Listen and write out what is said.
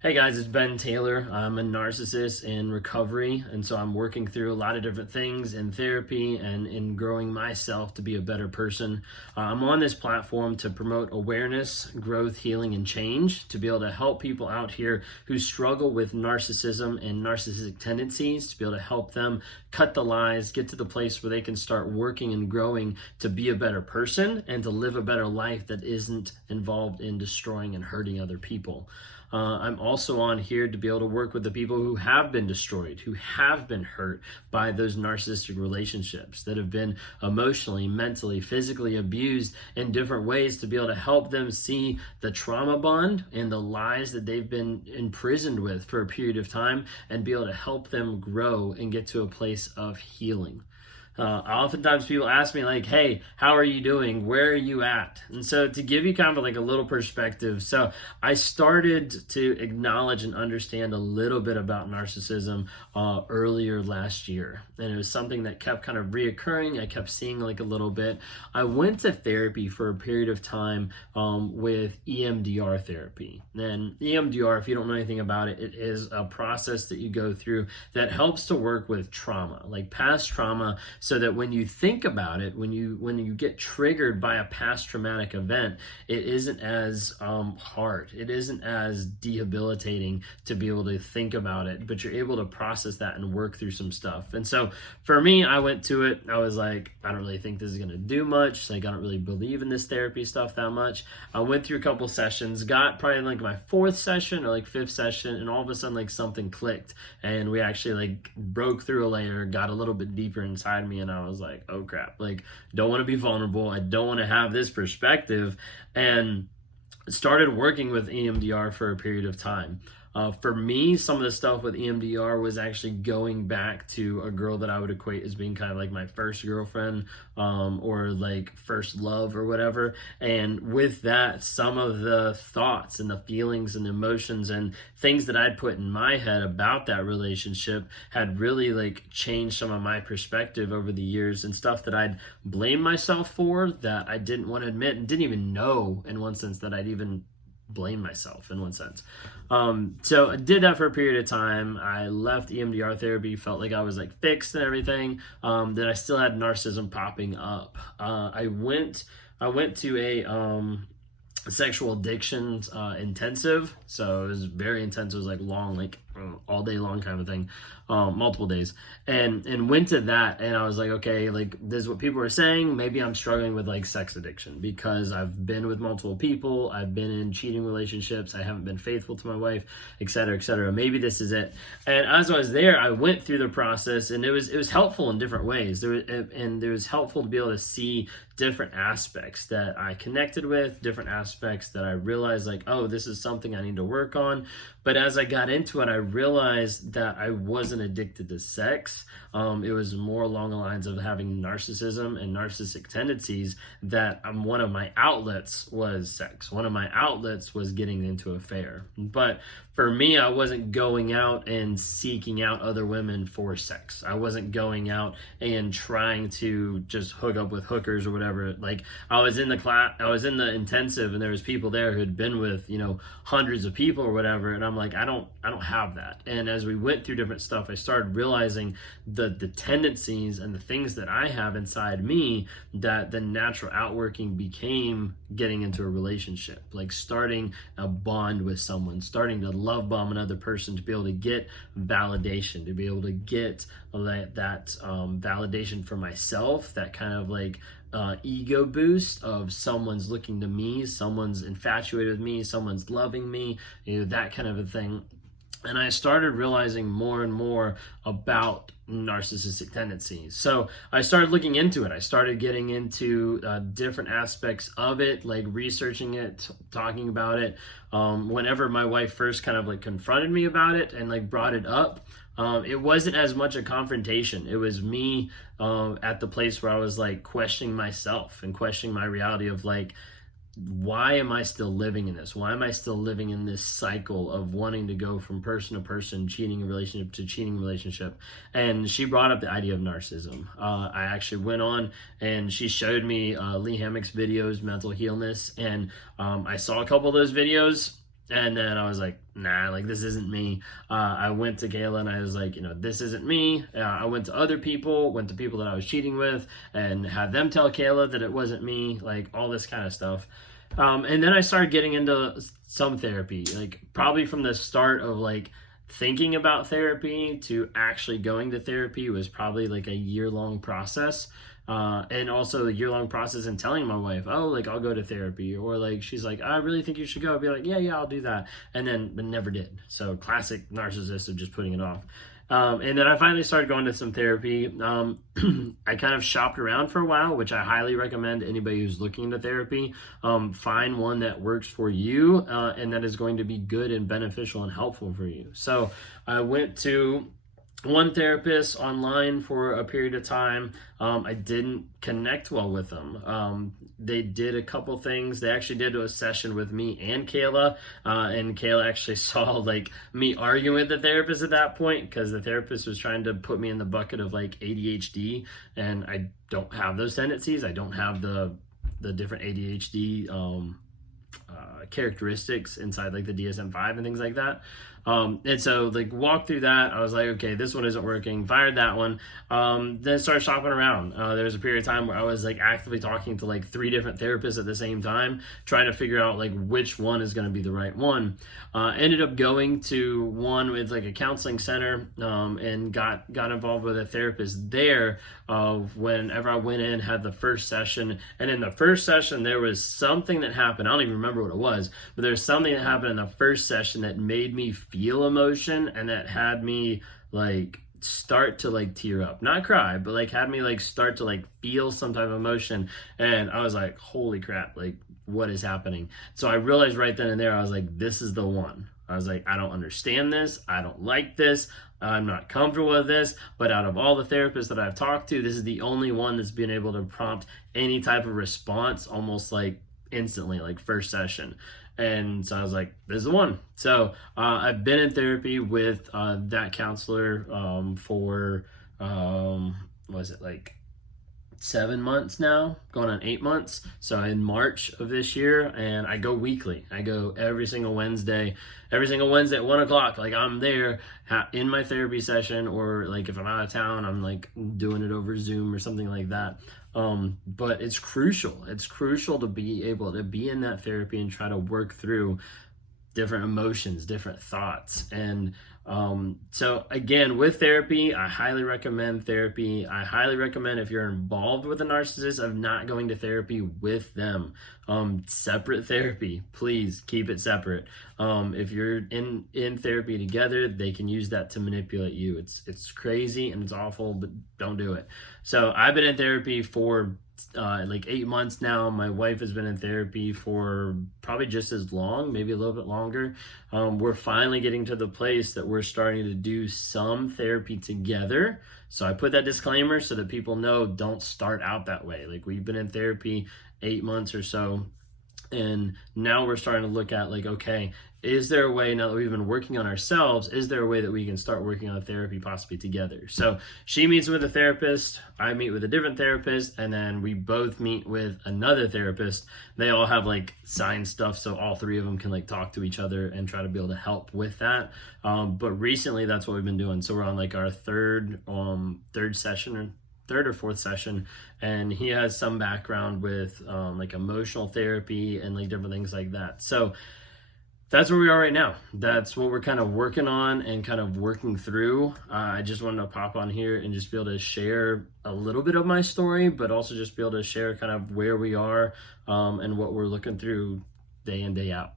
Hey guys, it's Ben Taylor. I'm a narcissist in recovery, and so I'm working through a lot of different things in therapy and in growing myself to be a better person. I'm on this platform to promote awareness, growth, healing, and change, to be able to help people out here who struggle with narcissism and narcissistic tendencies, to be able to help them cut the lies, get to the place where they can start working and growing to be a better person and to live a better life that isn't involved in destroying and hurting other people. I'm also on here to be able to work with the people who have been destroyed, who have been hurt by those narcissistic relationships, that have been emotionally, mentally, physically abused in different ways, to be able to help them see the trauma bond and the lies that they've been imprisoned with for a period of time, and be able to help them grow and get to a place of healing. Oftentimes people ask me like, hey, how are you doing? Where are you at? And so to give you kind of like a little perspective, so I started to acknowledge and understand a little bit about narcissism earlier last year. And it was something that kept kind of reoccurring. I kept seeing like a little bit. I went to therapy for a period of time with EMDR therapy. And EMDR, if you don't know anything about it, it is a process that you go through that helps to work with trauma, like past trauma, so that when you think about it, when you get triggered by a past traumatic event, it isn't as hard. It isn't as debilitating to be able to think about it, but you're able to process that and work through some stuff. And so for me, I went to it. I was like, I don't really think this is going to do much. Like, I don't really believe in this therapy stuff that much. I went through a couple sessions, got probably like my fourth session or like fifth session, and all of a sudden like something clicked, and we actually like broke through a layer, got a little bit deeper inside me. And I was like, oh crap, like, don't want to be vulnerable. I don't want to have this perspective. And started working with EMDR for a period of time. For me, some of the stuff with EMDR was actually going back to a girl that I would equate as being kind of like my first girlfriend, or like first love or whatever. And with that, some of the thoughts and the feelings and emotions and things that I'd put in my head about that relationship had really like changed some of my perspective over the years, and stuff that I'd blame myself for that I didn't want to admit and didn't even know in one sense that I'd even blame myself in one sense. So I did that for a period of time. I left EMDR therapy, felt like I was like fixed and everything. Then I still had narcissism popping up. I went to a sexual addictions intensive. So it was very intense. It was like long, like all day long kind of thing, multiple days, and went to that. And I was like, okay, like this is what people are saying. Maybe I'm struggling with like sex addiction, because I've been with multiple people. I've been in cheating relationships. I haven't been faithful to my wife, et cetera, et cetera. Maybe this is it. And as I was there, I went through the process, and it was helpful in different ways. It was helpful to be able to see different aspects that I connected with, different aspects that I realized like, oh, this is something I need to work on. But as I got into it, I realized that I wasn't addicted to sex. It was more along the lines of having narcissism and narcissistic tendencies, that one of my outlets was sex. One of my outlets was getting into an affair. But for me, I wasn't going out and seeking out other women for sex. I wasn't going out and trying to just hook up with hookers or whatever. Like, I was in the class, I was in the intensive, and there was people there who had been with, hundreds of people or whatever. And I'm like, I don't have that. And as we went through different stuff, I started realizing the tendencies and the things that I have inside me, that the natural outworking became getting into a relationship, like starting a bond with someone, starting to love bomb another person, to be able to get validation, to be able to get that validation for myself, that kind of like ego boost of someone's looking to me, someone's infatuated with me, someone's loving me, that kind of a thing. And I started realizing more and more about narcissistic tendencies. So I started looking into it. I started getting into different aspects of it, like researching it, talking about it. Whenever my wife first kind of like confronted me about it and like brought it up, it wasn't as much a confrontation. It was me at the place where I was like questioning myself and questioning my reality of like, why am I still living in this? Why am I still living in this cycle of wanting to go from person to person, cheating relationship to cheating relationship? And she brought up the idea of narcissism. I actually went on and she showed me Lee Hammock's videos, Mental Healness, and I saw a couple of those videos. And then I was like, nah, like this isn't me. I went to Kayla and I was like, this isn't me. I went to other people, went to people that I was cheating with, and had them tell Kayla that it wasn't me, like all this kind of stuff. And then I started getting into some therapy, like probably from the start of like thinking about therapy to actually going to therapy was probably like a year-long process. And also a year-long process and telling my wife, oh, like I'll go to therapy, or like she's like, I really think you should go. I'd be like, yeah, I'll do that, and then but never did. So classic narcissist of just putting it off. And then I finally started going to some therapy. I kind of shopped around for a while, which I highly recommend anybody who's looking into therapy. Find one that works for you and that is going to be good and beneficial and helpful for you. So I went to one therapist online for a period of time. I didn't connect well with them. They did a couple things. They actually did a session with me and Kayla, and Kayla actually saw like me arguing with the therapist at that point because the therapist was trying to put me in the bucket of like ADHD, and I don't have those tendencies. I don't have the different ADHD characteristics inside like the DSM-5 and things like that. And so like walked through that. I was like, okay, this one isn't working. Fired that one. Then started shopping around. There was a period of time where I was like actively talking to like 3 different therapists at the same time, trying to figure out like which one is going to be the right one. Ended up going to one with like a counseling center, and got involved with a therapist there. Whenever I went in, had the first session, and in the first session there was something that happened. I don't even remember what it was, but there's something that happened in the first session that made me feel emotion, and that had me like start to like tear up, not cry, but like had me like start to like feel some type of emotion. And I was like, holy crap, like what is happening? So I realized right then and there, I was like, this is the one. I was like, I don't understand this. I don't like this. I'm not comfortable with this. But out of all the therapists that I've talked to, this is the only one that's been able to prompt any type of response almost like instantly, like first session. And so I was like, this is the one. So I've been in therapy with that counselor for, was it like 7 months now, going on 8 months. So in March of this year, and I go weekly. I go every single Wednesday at 1:00. Like I'm there in my therapy session, or like if I'm out of town, I'm like doing it over Zoom or something like that. But it's crucial. It's crucial to be able to be in that therapy and try to work through different emotions, different thoughts. And so again, with therapy, I highly recommend therapy. I highly recommend, if you're involved with a narcissist, of not going to therapy with them. Separate therapy, please keep it separate. If you're in therapy together, they can use that to manipulate you. It's crazy and it's awful, but don't do it. So I've been in therapy for like 8 months now. My wife has been in therapy for probably just as long, maybe a little bit longer. We're finally getting to the place that we're starting to do some therapy together. So I put that disclaimer so that people know, don't start out that way. Like, we've been in therapy 8 months or so, and now we're starting to look at like, okay, is there a way, now that we've been working on ourselves, is there a way that we can start working on therapy possibly together? So she meets with a therapist, I meet with a different therapist, and then we both meet with another therapist. They all have like signed stuff, so all 3 of them can like talk to each other and try to be able to help with that. But recently that's what we've been doing. So we're on like our third session, or 3rd or 4th session, and he has some background with like emotional therapy and like different things like that. So that's where we are right now. That's what we're kind of working on and kind of working through. I just wanted to pop on here and just be able to share a little bit of my story, but also just be able to share kind of where we are and what we're looking through day in, day out.